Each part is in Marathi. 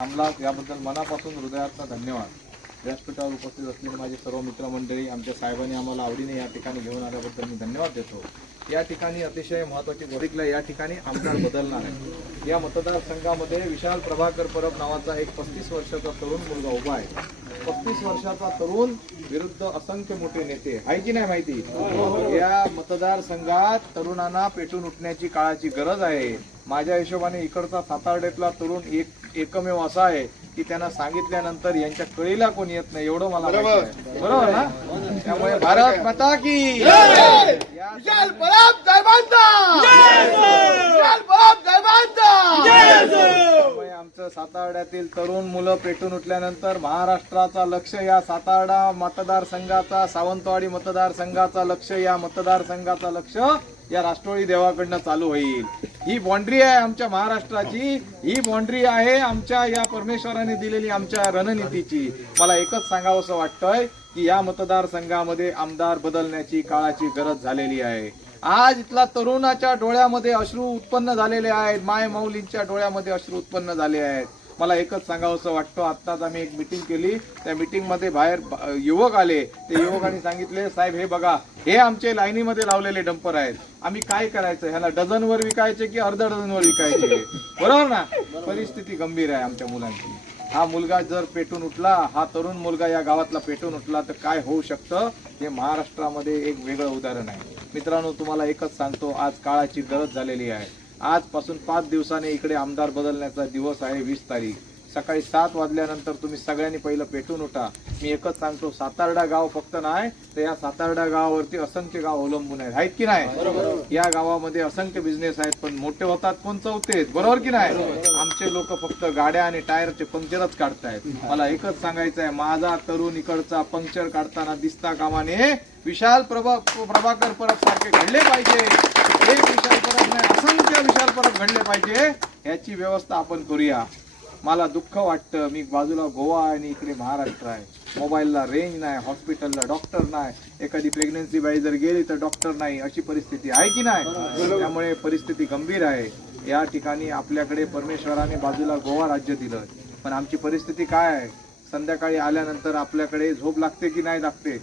थांबला याबद्दल मनापासून हृदयातनं धन्यवाद. व्यासपीठावर उपस्थित असलेले माझे सर्व मित्रमंडळी आमच्या साहेबांनी आम्हाला आवडीने या ठिकाणी घेऊन आल्याबद्दल मी धन्यवाद देतो. या ठिकाणी अतिशय महत्वाची गोरिकला या ठिकाणी आमदार बदलणार आहे या मतदारसंघामध्ये विशाल प्रभाकर परब नावाचा एक पस्तीस वर्षाचा तरुण मुलगा उभा आहे. पस्तीस वर्षाचा तरुण विरुद्ध असंख्य मोठे नेते आहे की नाही माहिती? या मतदारसंघात तरुणांना पेटून उठण्याची काळाची गरज आहे. माझ्या हिशोबाने इकडचा सातारडेतला तरुण एक एकमेव असा आहे की त्यांना सांगितल्यानंतर यांच्या कळीला कोणी येत नाही एवढं मला. बरोबर. ना? त्यामुळे भारत माता की या विशाल परब जयवंत विशाल परब जयवंत त्यामुळे आमचं सातारड्यातील तरुण मुलं पेटून उठल्यानंतर महाराष्ट्राचा लक्ष या सातारडा मतदारसंघाचा सावंतवाडी मतदारसंघाचा लक्ष या मतदारसंघाचा लक्ष या राष्ट्रवादी देवाकडनं चालू होईल. ही बाँड्री आहे आमच्या महाराष्ट्राची. ही बाँड्री आहे आमच्या या परमेश्वराने दिलेली आमच्या रणनीतीची. मला एकच सांगावंसं वाटतंय की या मतदारसंघामध्ये आमदार बदलण्याची काळाची गरज झालेली आहे. आज इथला तरुणाच्या डोळ्यामध्ये अश्रू उत्पन्न झालेले आहेत. माय माऊलींच्या डोळ्यामध्ये अश्रू उत्पन्न झाले आहेत. मला एकच सांगावंसं वाटतं. आत्ताच आम्ही एक मिटिंग केली. त्या मिटिंगमध्ये बाहेर युवक आले. ते युवकांनी सांगितले साहेब हे बघा हे आमचे लाईनीमध्ये लावलेले डंपर आहेत. आम्ही काय करायचं? ह्याला डझनवर विकायचे की अर्धा डझनवर विकायचे? बरोबर ना? परिस्थिती गंभीर आहे आमच्या मुलांची. हा मुलगा जर पेटून उठला हा तरुण मुलगा या गावातला पेटून उठला तर काय होऊ शकतं? हे महाराष्ट्रामध्ये एक वेगळं उदाहरण आहे. मित्रांनो तुम्हाला एकच सांगतो आज काळाची गरज झालेली आहे. आजपासून पाच दिवसाने इकडे आमदार बदलण्याचा दिवस आहे वीस तारीख. सकाळी सात वाजल्यानंतर तुम्ही सगळ्यांनी पहिलं पेटून उठा. मी एकच सांगतो सातारडा गाव फक्त नाही तर या सातारडा गावावरती असंख्य गाव अवलंबून आहेत. आहेत की नाही? या गावामध्ये असंख्य बिझनेस आहेत पण मोठे होतात कोण? चौथे बरोबर की नाही? आमचे लोक फक्त गाड्या आणि टायरचे पंक्चरच काढतायत. मला एकच सांगायचं आहे माझा तरुण इकडचा पंक्चर काढताना दिसता कामाने विशाल प्रभा प्रभाकर परब सारखे घडले पाहिजे. एक विशाल परब नाही असंख्य विशाल परब घडले पाहिजे. याची व्यवस्था आपण करूया. मला दुःख वाटतं. मी बाजूला गोवा आणि इकडे महाराष्ट्र आहे. मोबाईलला रेंज नाही हॉस्पिटलला डॉक्टर नाही. एखादी प्रेग्नन्सी बाई जर गेली तर डॉक्टर नाही. अशी परिस्थिती आहे की नाही? त्यामुळे परिस्थिती गंभीर आहे. या ठिकाणी आपल्याकडे परमेश्वराने बाजूला गोवा राज्य दिलं. पण आमची परिस्थिती काय आहे? संध्याकाळी आल्यानंतर आपल्याकडे झोप लागते की नाही लागते?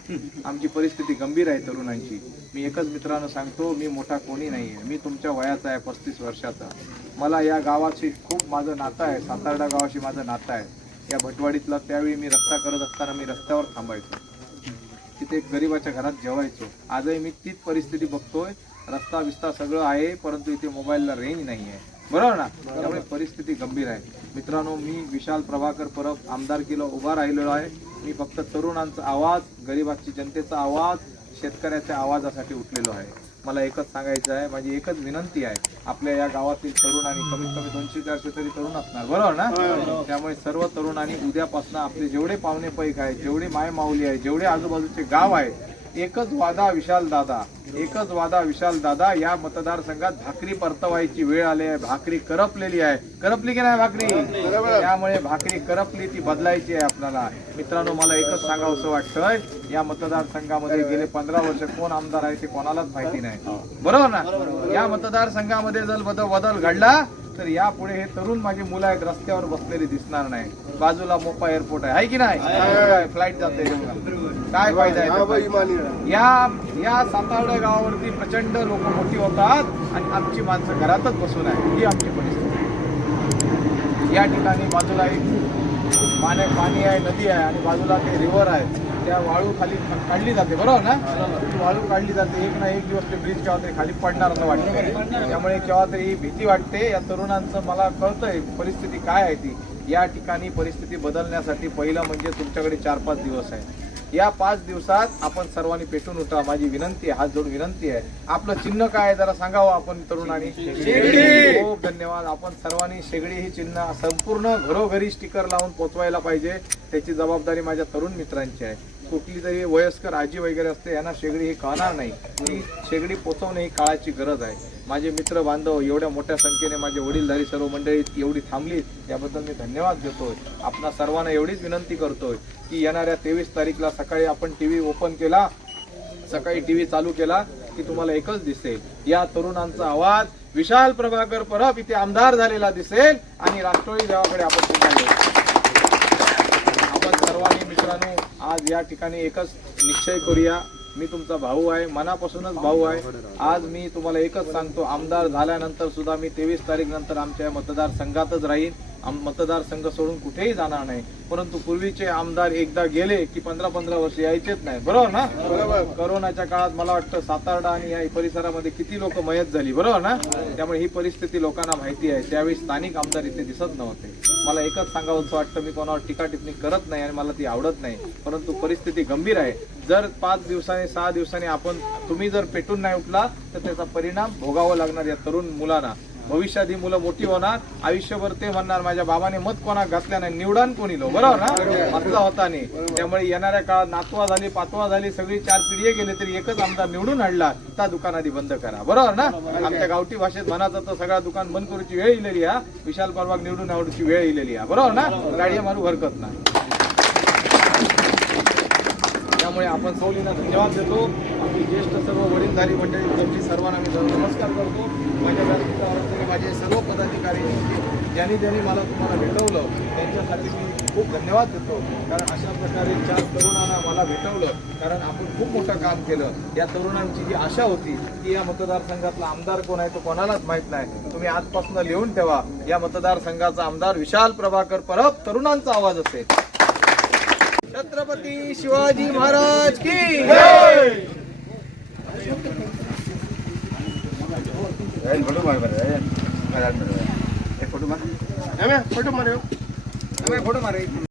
आमची परिस्थिती गंभीर आहे तरुणांची. मी एकच मित्रांनो सांगतो मी मोठा कोणी नाही आहे मी तुमच्या वयाचा आहे पस्तीस वर्षाचा. मला या गावाशी खूप माझं नातं आहे सातारडा गावाशी माझं नातं आहे. या भटवाडीतला त्यावेळी मी रस्ता करत असताना मी रस्त्यावर थांबायचो. तिथे एक गरीबाच्या घरात जेवायचो. आजही मी तीच परिस्थिती बघतोय. रस्ता विस्ता सगळं आहे परंतु इथे मोबाईलला रेंज नाही आहे बरोबर ना? त्यामुळे परिस्थिती गंभीर आहे. मित्रांनो मी विशाल प्रभाकर परब आमदारकीला उभा राहिलेलो आहे. मी फक्त तरुणांचा आवाज गरिबाची जनतेचा आवाज शेतकऱ्याच्या आवाजासाठी उठलेलो आहे. मला एकच सांगायचं आहे माझी एकच विनंती आहे. आपल्या या गावातील तरुणांनी कमीत कमी दोनशे चारशे तरी तरुण असणार बरोबर ना? त्यामुळे सर्व तरुणांनी उद्यापासून आपले जेवढे पाहुणे पैक आहेत जेवढे माय माऊली आहे जेवढे आजूबाजूचे गाव आहे एकच वादा विशाल दादा एकच वादा विशाल दादा या मतदारसंघात भाकरी परतवायची वेळ आली आहे भाकरी करपलेली आहे. करपली की नाही भाकरी? त्यामुळे भाकरी करपली ती बदलायची आहे आपल्याला. मित्रांनो मला एकच सांगावंसं वाटतंय या मतदारसंघामध्ये गेले पंधरा वर्ष कोण आमदार आहे ते कोणालाच माहिती नाही. बरोबर ना? या मतदारसंघामध्ये जर बदल बदल घडला तर यापुढे हे तरुण माझी मुलं आहेत रस्त्यावर बसलेली दिसणार नाही. बाजूला मोपा एअरपोर्ट आहे. आहे की नाही? फ्लाईट जाते काय फायदा आहे? या या सातारडा गावावरती प्रचंड लोक मोठी होतात आणि आमची माणसं घरातच बसून आहे ही आमची परिस्थिती. या ठिकाणी बाजूला एक पाण्या पाणी आहे नदी आहे आणि बाजूला ते रिव्हर आहे त्या वाळू खाली काढली जाते बरोबर ना? ती वाळू काढली जाते एक ना एक दिवस ते ब्रिज केव्हा तरी खाली पडणार असं वाटतं. त्यामुळे केव्हा तरी भीती वाटते. या तरुणांचं मला कळतंय परिस्थिती काय आहे ती. या ठिकाणी परिस्थिती बदलण्यासाठी पहिलं म्हणजे तुमच्याकडे चार पाच दिवस आहे. या पाच दिवसात आपण सर्वांनी पेटून उठा. माझी विनंती आहे हात जोडून विनंती आहे. आपलं चिन्ह काय आहे जरा सांगावं आपण तरुणांनी? खूप धन्यवाद. आपण सर्वांनी शेगडी ही चिन्ह संपूर्ण घरोघरी स्टिकर लावून पोचवायला पाहिजे. त्याची जबाबदारी माझ्या तरुण मित्रांची आहे. कुठली तरी वयस्कर आजी वगैरे असते यांना शेगडी हे कळणार नाही. ही शेगडी पोचवणे ही काळाची गरज आहे. माझे मित्र बांधव एवढ्या मोठ्या संख्येने माझे वडीलधारी सर्व मंडळी एवढी थांबली याबद्दल मी धन्यवाद देतोय. आपणा सर्वांना एवढीच विनंती करतोय की येणाऱ्या तेवीस तारीखला सकाळी आपण टीव्ही ओपन केला सकाळी टीव्ही चालू केला की तुम्हाला एकच दिसेल. या तरुणांचा आवाज विशाल प्रभाकर परब इथे आमदार झालेला दिसेल आणि राष्ट्रवादी देवाकडे आपण आज या ठिकाणी एकच निश्चय करूया. मी तुमचा भाऊ आहे मनापासूनच भाऊ आहे. आज मी तुम्हाला एकच सांगतो आमदार झाल्यानंतर सुद्धा मी तेवीस तारीख नंतर आमच्या मतदारसंघातच राहीन. मतदारसंघ सोडून कुठेही जाणार नाही. परंतु पूर्वीचे आमदार एकदा गेले की पंधरा पंधरा वर्ष यायचेच नाही. बरोबर ना? बरोबर. करोनाच्या काळात मला वाटतं सातारडा आणि या परिसरामध्ये किती लोक मयत झाली बरोबर ना? त्यामुळे ही परिस्थिती लोकांना माहिती आहे. त्यावेळी स्थानिक आमदार इथे दिसत नव्हते. मला एकच सांगावंसं वाटतं मी कोणावर टीका टिप्पणी करत नाही आणि मला ती आवडत नाही. परंतु परिस्थिती गंभीर आहे. जर पाच दिवसांनी सहा दिवसांनी आपण तुम्ही जर पेटून नाही उठला तर त्याचा परिणाम भोगावा लागणार या तरुण मुलांना. भविष्यात ही मुलं मोठी होणार आयुष्यभर ते म्हणणार माझ्या बाबाने मत कोणा घातल्या नाही निवडान कोणी लो. बरोबर ना? असला होता नाही त्यामुळे येणाऱ्या काळात नातवा झाली पाचवा झाली सगळी चार पिढी गेले तरी एकच आमदार निवडून आणला त्या दुकान आधी बंद करा. बरोबर ना? आमच्या गावठी भाषेत म्हणायचं तर सगळा दुकान बंद करूची वेळ इलेली हा. विशाल परवाग निवडून आवडूची वेळ इलेली हा. बरोबर ना? गाडी मारू हरकत नाही. त्यामुळे आपण सौलीना धन्यवाद देतो. आपली ज्येष्ठ सर्व वडीलधारी मंडळी सर्वांना मी नमस्कार करतो माझ्या व्यासपीठावर असलेले माझे सर्व ज्यांनी ज्यांनी मला तुम्हाला भेटवलं त्यांच्यासाठी मी खूप धन्यवाद देतो. कारण अशा प्रकारे चार तरुणांना मला भेटवलं कारण आपण खूप मोठं काम केलं. या तरुणांची जी आशा होती की या मतदारसंघातला आमदार कोण आहे तो कोणालाच माहीत नाही. तुम्ही आजपासून लिहून ठेवा या मतदारसंघाचा आमदार विशाल प्रभाकर परब तरुणांचा आवाज असेल. छत्रपती शिवाजी महाराज की કરાર મેળવ્યો એ ફોટો મારે ફોટો માર્યો. ફોટો મારે